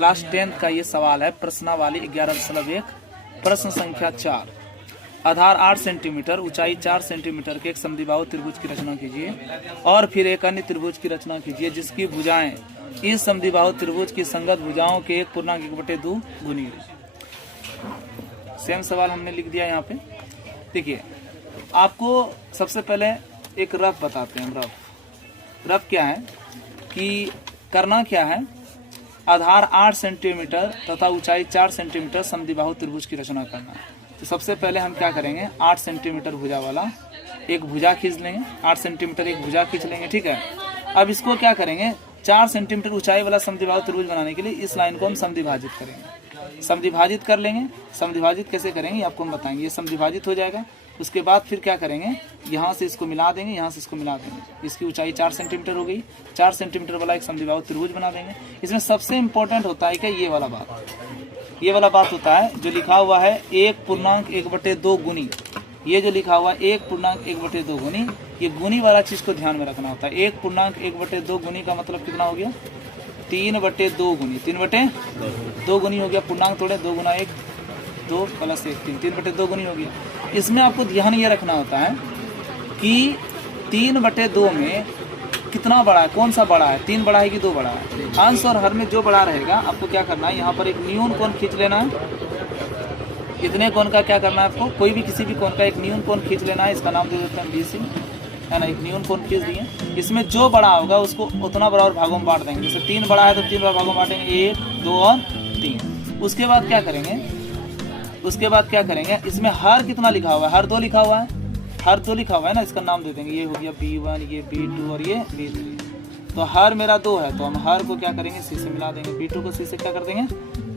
Class 10th का ये सवाल है, प्रश्नावली 11.1, प्रश्न संख्या 4। आधार 8 सेंटीमीटर, ऊंचाई 4 सेंटीमीटर के एक समद्विबाहु त्रिभुज की रचना कीजिए और फिर एक अन्य त्रिभुज की रचना कीजिए जिसकी भुजाएं इस समद्विबाहु त्रिभुज की संगत भुजाओं के 1.1/2 गुनी है। सेम सवाल हमने लिख दिया यहाँ पे। देखिए, आपको सबसे पहले एक रफ बताते हैं। रफ क्या है कि करना क्या है, आधार 8 सेंटीमीटर तथा ऊंचाई 4 सेंटीमीटर समद्विबाहु त्रिभुज की रचना करना है। तो सबसे पहले हम क्या करेंगे, 8 सेंटीमीटर भुजा वाला एक भुजा खींच लेंगे, 8 सेंटीमीटर एक भुजा खींच लेंगे, ठीक है। अब इसको क्या करेंगे, 4 सेंटीमीटर ऊंचाई वाला समद्विबाहु त्रिभुज बनाने के लिए इस लाइन को हम समद्विभाजित करेंगे, समद्विभाजित कर लेंगे। समद्विभाजित कैसे करेंगे आपको हम बताएंगे। ये समद्विभाजित हो जाएगा, उसके बाद फिर क्या करेंगे, यहाँ से इसको मिला देंगे, यहाँ से इसको मिला देंगे। इसकी ऊंचाई 4 सेंटीमीटर हो गई, 4 सेंटीमीटर वाला एक समद्विबाहु त्रिभुज बना देंगे। इसमें सबसे इम्पोर्टेंट होता है क्या, ये वाला बात होता है जो लिखा हुआ है 1.1/2 गुनी। ये जो लिखा हुआ है 1.1/2 गुनी, ये गुनी वाला चीज को ध्यान में रखना होता है। 1.1/2 गुनी का मतलब कितना हो गया, 3/2 गुनी, 3/2 गुनी हो गया। पूर्णांक तोड़े, 2 गुना 1, 2 + 1, 3, 3/2 गुनी हो गया। इसमें आपको ध्यान ये रखना होता है कि 3/2 में कितना बड़ा है, कौन सा बड़ा है, 3 बड़ा है कि 2 बड़ा है। अंश और हर में जो बड़ा रहेगा आपको क्या करना है, यहाँ पर एक न्यून कोण खींच लेना है। इतने कोण का क्या करना है आपको, कोई भी किसी भी कोण का एक न्यून कोण खींच लेना है। इसका नाम दे देते हैं BC, है ना। एक न्यून कोण खींच दिए, इसमें जो बड़ा होगा उसको उतना बराबर भागों में बांट देंगे। जैसे 3 बड़ा है तो 3 भागों में बांटेंगे, 1, 2 और 3। उसके बाद क्या करेंगे, इसमें हर कितना लिखा हुआ है, हर 2 लिखा हुआ है ना। इसका नाम दे देंगे, ये हो गया B1, ये B2 और ये B3। तो हर मेरा 2 है तो हम हर को क्या करेंगे, C से मिला देंगे, B2 को C से क्या कर देंगे,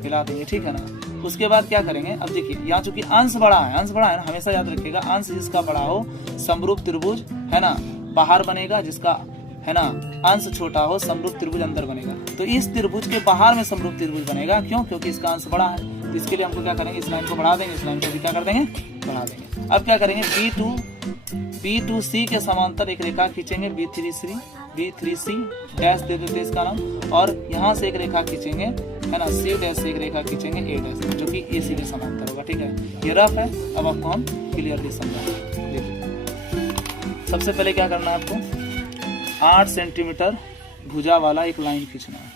मिला देंगे, ठीक है ना। उसके बाद क्या करेंगे, अब देखिए यहाँ चूंकि अंश बड़ा है ना, हमेशा याद रखिएगा, अंश जिसका बड़ा हो समरूप त्रिभुज, है ना, बाहर बनेगा, जिसका है ना अंश छोटा हो समरूप त्रिभुज अंदर बनेगा। तो इस त्रिभुज के बाहर में समरूप त्रिभुज बनेगा, क्यों, क्योंकि इसका अंश बड़ा है। तो इसके लिए हमको क्या करेंगे, इस लाइन को बढ़ा देंगे, इस लाइन को भी क्या कर देंगे, बढ़ा देंगे। अब क्या करेंगे, B2C के समांतर एक रेखा खींचेंगे, B3C डैश दे देते इसका नाम, और यहाँ से एक रेखा खींचेंगे, है ना, C डैश से एक रेखा खींचेंगे, A डैश, जो कि AC के समांतर होगा, ठीक है। ये रफ है, अब आपको हम क्लियरली समझाएंगे। देखिए, सबसे पहले क्या करना है आपको, 8 सेंटीमीटर भुजा वाला एक लाइन खींचना है।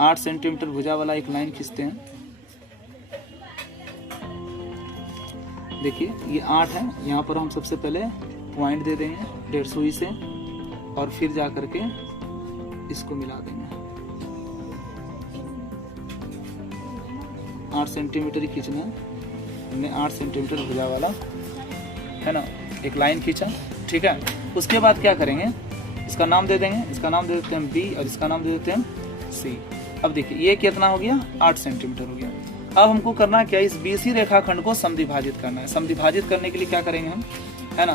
8 सेंटीमीटर भुजा वाला एक लाइन खींचते हैं। देखिए ये 8 है, यहाँ पर हम सबसे पहले पॉइंट दे देंगे 1.5 सुई से, और फिर जा करके इसको मिला देंगे। 8 सेंटीमीटर ही खींचना है हमने, 8 सेंटीमीटर भुजा वाला, है ना, एक लाइन खींचा, ठीक है। उसके बाद क्या करेंगे, इसका नाम दे देंगे, इसका नाम दे देते हैं B और इसका नाम दे देते हैं C। अब देखिए ये कितना हो गया, 8 सेंटीमीटर हो गया। अब हमको करना क्या, इस BC रेखाखंड को समद्विभाजित करना है। समद्विभाजित करने के लिए क्या करेंगे हम, है ना,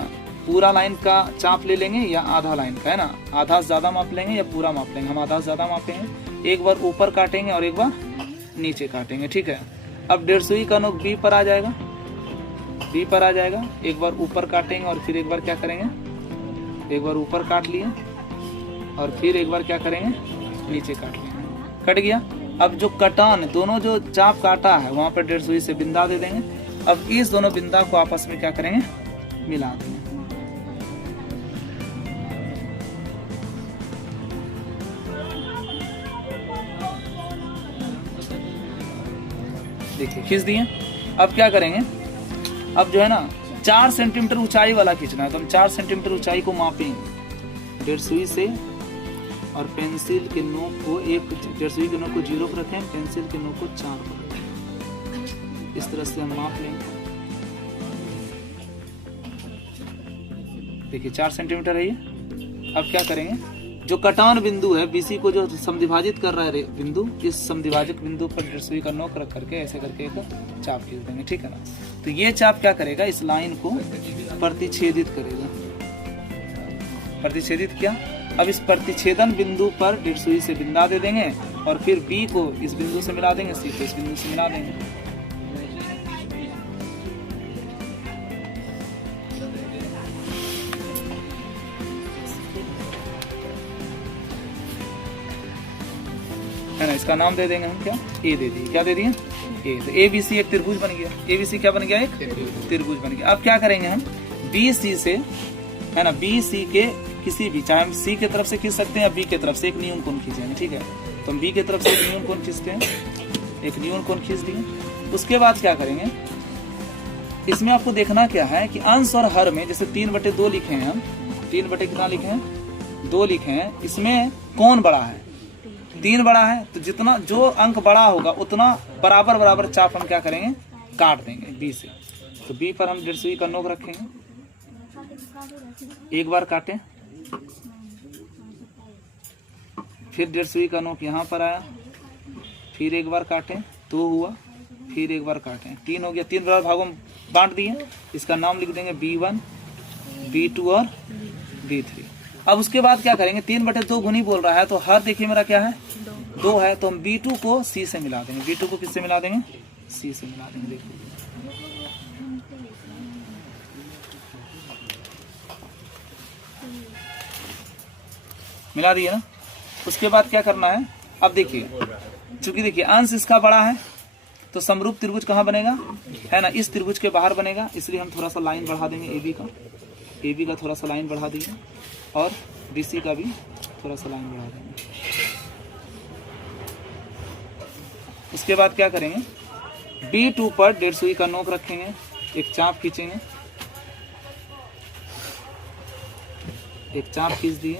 पूरा लाइन का चाप ले लेंगे या आधा लाइन का, है ना, आधा से ज्यादा माप लेंगे या पूरा माप लेंगे। हम आधा से ज्यादा मापेंगे, एक बार ऊपर काटेंगे और एक बार नीचे काटेंगे, ठीक है। अब 1.5 सुई का नोक B पर आ जाएगा, एक बार ऊपर काटेंगे और फिर एक बार क्या करेंगे, एक बार ऊपर काट लिए और फिर एक बार क्या करेंगे, नीचे काट लेंगे, कट गया। अब जो कटान, दोनों जो चाप काटा है वहां पर 1.5 सुई से बिंदा दे देंगे। अब इस दोनों बिंदा को आपस में क्या करेंगे, मिला देंगे। देखिए खींच दिए। अब क्या करेंगे, अब जो है ना 4 सेंटीमीटर ऊंचाई वाला खींचना है, तो हम 4 सेंटीमीटर ऊंचाई को मापेंगे 1.5 सुई से, और पेंसिल के नोक को 1.5 सुई के नोक को 0 पर रखें, पेंसिल के नोक को 4 पर रखें। इस तरह से हम माप लेंगे। देखिए 4 सेंटीमीटर है ये। अब क्या करेंगे, जो कटान बिंदु है BC को जो समद्विभाजित कर रहा है बिंदु, इस समद्विभाजक बिंदु पर 1.5 सुई का नोक रख करके ऐसे करके एक चाप खींच देंगे, ठीक है ना। तो ये चाप क्या करेगा, इस लाइन को प्रतिच्छेदित करेगा। प्रतिच्छेदित किया। अब इस प्रतिच्छेदन बिंदु पर 1.5 सुई से बिंदा दे देंगे और फिर B को इस बिंदु से मिला देंगे, C को इस बिंदु से मिला देंगे। है ना, इसका नाम दे देंगे हम क्या, ए दे दिए। क्या दे दिए, ए। तो ए बी सी एक त्रिभुज बन गया। ए बी सी क्या बन गया, एक त्रिभुज बन गया। अब क्या करेंगे हम, बी सी से, है ना, बी सी के किसी भी, चाहे हम सी की तरफ से खींच सकते हैं या बी की तरफ से, एक न्यून कोण खींचेंगे, ठीक है। तो हम बी की तरफ से एक न्यून कोण खींचते हैं, एक न्यून कोण खींच दिए। उसके बाद क्या करेंगे, इसमें आपको देखना क्या है कि अंश और हर में, जैसे 3/2 लिखे हैं हम, 3 कितना लिखे हैं, 2 लिखे हैं। इसमें कौन बड़ा है, 3 बड़ा है, तो जितना जो अंक बड़ा होगा उतना बराबर बराबर चाप हम क्या करेंगे, काट देंगे बी से। तो बी पर हम 150 का नोक रखेंगे, एक बार काटें, फिर 150 का नोक यहाँ पर आया, फिर एक बार काटें, 2 हुआ, फिर एक बार काटें, 3 हो गया। 3 बराबर भागों में बांट दिए। इसका नाम लिख देंगे B1, B2 और B3। अब उसके बाद क्या करेंगे, 3/2 गुनी बोल रहा है, तो हर देखिए मेरा क्या है, 2 है, तो हम B2 को C से मिला देंगे। B2 को किससे मिला देंगे, C से मिला देंगे। देखिए मिला दिए ना। उसके बाद क्या करना है, अब देखिए, चूंकि देखिए अंश इसका बड़ा है, तो समरूप त्रिभुज कहाँ बनेगा, है ना, इस त्रिभुज के बाहर बनेगा। इसलिए हम थोड़ा सा लाइन बढ़ा देंगे, AB का थोड़ा सा लाइन बढ़ा देंगे, और BC का भी थोड़ा सा लाइन बढ़ा देंगे। उसके बाद क्या करेंगे, B2 पर 150 का नोक रखेंगे, एक चाप खींचेंगे, एक चाप खींच दिए,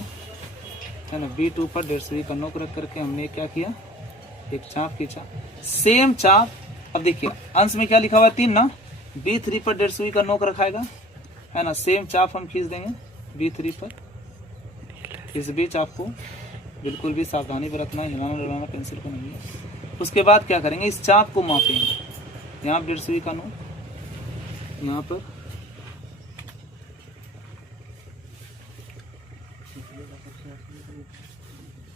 है ना। B2 पर 150 का नोक रख करके हमने क्या किया, एक चाप खींचा, सेम चाप। अब देखिए अंश में क्या लिखा हुआ है, 3 ना, B3 पर 150 का नोक रखाएगा, है ना। सेम चाप हम खींच देंगे B3 पर। इस बीच आपको बिल्कुल भी सावधानी बरतना है, हिलाना डुलाना पेंसिल को नहीं है। उसके बाद क्या करेंगे, इस चाप को मापेंगे, यहाँ 150 का नोक, यहाँ पर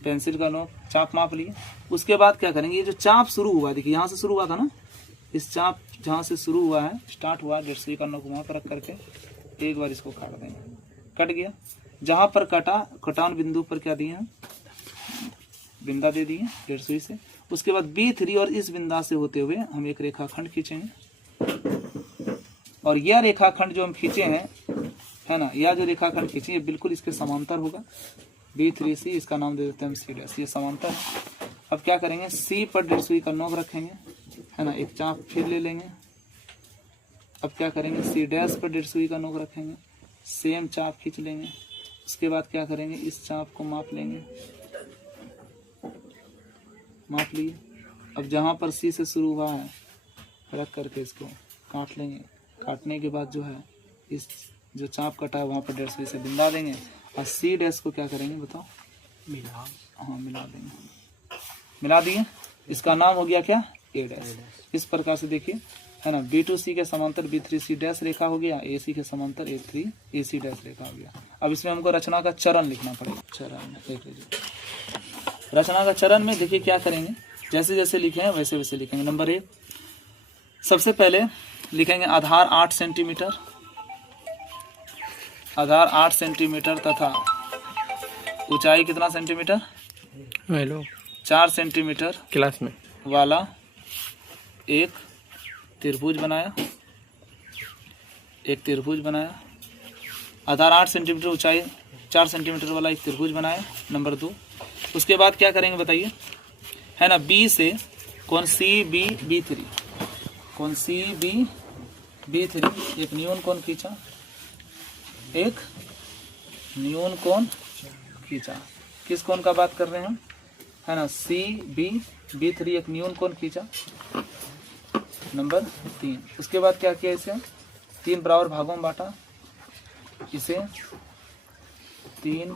पेंसिल का नोक, चाप माप लिए। उसके बाद क्या करेंगे, ये जो चाप शुरू हुआ, देखिए यहाँ से शुरू हुआ था ना, इस चाप जहाँ से शुरू हुआ है, स्टार्ट हुआ, 150 का नोक वहाँ पर रख करके एक बार इसको काट देंगे। कट गया, जहाँ पर कटा, कटान बिंदु पर क्या दिए हैं, बिंदा दे दिए 150 से। उसके बाद B3 और इस बिंदा से होते हुए हम एक रेखाखंड खींचेंगे, और यह रेखाखंड जो हम खींचे हैं, है ना, यह जो रेखाखंड खींचे, ये बिल्कुल इसके समांतर होगा। B3C, इसका नाम दे देते हैं हम C', ये समांतर है। अब क्या करेंगे, C पर 150 का नोक रखेंगे, है ना, एक चाप फिर ले लेंगे। अब क्या करेंगे, C' पर 150 का नोक रखेंगे, सेम चाप खींच लेंगे। उसके बाद क्या करेंगे, इस चाप को माप लेंगे, माप लिए। अब जहाँ पर C से शुरू हुआ है रख करके इसको काट लेंगे। काटने के बाद जो है, इस जो चाप कटा है वहाँ पर 150 से बिंदा देंगे, और C' को क्या करेंगे बताओ, मिला, हाँ मिला देंगे, मिला दिए। इसका नाम हो गया क्या, A'। इस प्रकार से देखिए, है ना, B2C के समांतर B3C' रेखा हो गया, AC के समांतर A3AC' रेखा हो गया। अब इसमें हमको रचना का चरण लिखना पड़ेगा। चरण देख लीजिए, रचना का चरण में देखिए क्या करेंगे, जैसे जैसे लिखे हैं वैसे वैसे लिखेंगे। नंबर 1, सबसे पहले लिखेंगे आधार 8 सेंटीमीटर, आधार 8 सेंटीमीटर तथा ऊंचाई कितना सेंटीमीटर, 4 सेंटीमीटर क्लास में वाला एक त्रिभुज बनाया, एक त्रिभुज बनाया। आधार 8 सेंटीमीटर, ऊंचाई 4 सेंटीमीटर वाला एक त्रिभुज बनाया। नंबर 2, उसके बाद क्या करेंगे बताइए, है ना, B से कौन CBB3, कौन CBB3 एक न्यून कोण खींचा, एक न्यून कोण खींचा। किस कोण का बात कर रहे हैं हम, है ना, CBB3 एक न्यून कोण खींचा। नंबर 3, उसके बाद क्या किया, इसे 3 बराबर भागों में बांटा, इसे 3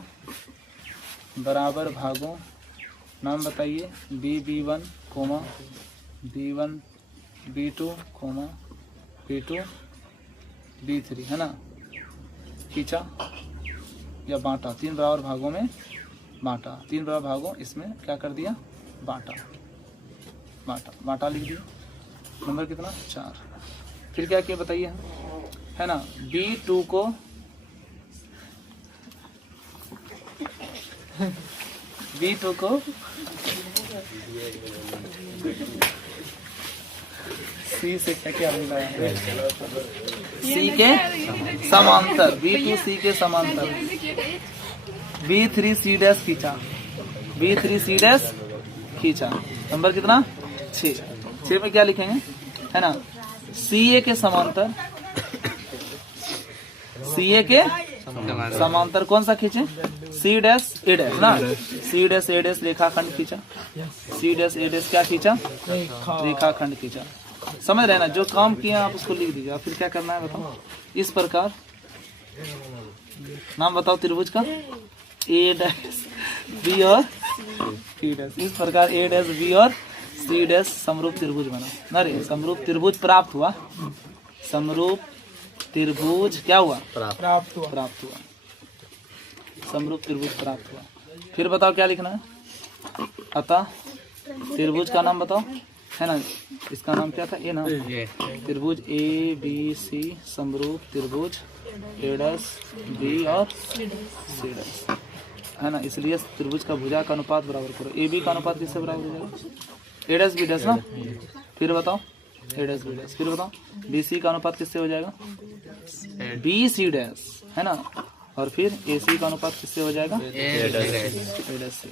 बराबर भागों, नाम बताइए, B1, B1, B2, B2, B3, है ना, खींचा या बांटा, 3 बराबर भागों में बांटा, 3 बराबर भागों इसमें क्या कर दिया, बांटा लिख दिया। नंबर कितना, 4। फिर क्या किया बताइए, है ना, B2 को सी से क्या मिला है? सी के समांतर, बी टू सी के समांतर B3 C डैश खींचा, B3 C डैश खींचा। नंबर कितना? 6 में क्या लिखेंगे, है ना, CA के समांतर, CA के समांतर कौन सा खींचे? C डैश A डैश ना, C डैश A डैश रेखाखंड खींचा, C डैश A डैश क्या खींचा? रेखाखंड खींचा। समझ रहे ना, जो काम किया आप उसको लिख दीजिए। फिर क्या करना है बताओ। इस प्रकार नाम बताओ त्रिभुज का, A डैश B और C डैश। इस प्रकार A डैश B और C डैश समरूप त्रिभुज बना। अरे समरूप त्रिभुज प्राप्त हुआ, समरूप त्रिभुज क्या हुआ? प्राप्त हुआ, समरूप त्रिभुज प्राप्त हुआ। फिर बताओ क्या लिखना है। अतः त्रिभुज का नाम बताओ, है ना, इसका नाम क्या था? ए ना, त्रिभुज ABC समरूप त्रिभुज A डैश B और C डैश, है ना। इसलिए त्रिभुज का भुजा का अनुपात बराबर करो। AB का अनुपात किससे बराबर हो जाएगा? A डैश B डैश ना। फिर बताओ A डैश B डैश। फिर बताओ BC का अनुपात किससे हो जाएगा? BC डैश, है ना। और फिर AC का अनुपात किससे हो जाएगा? A dash C dash.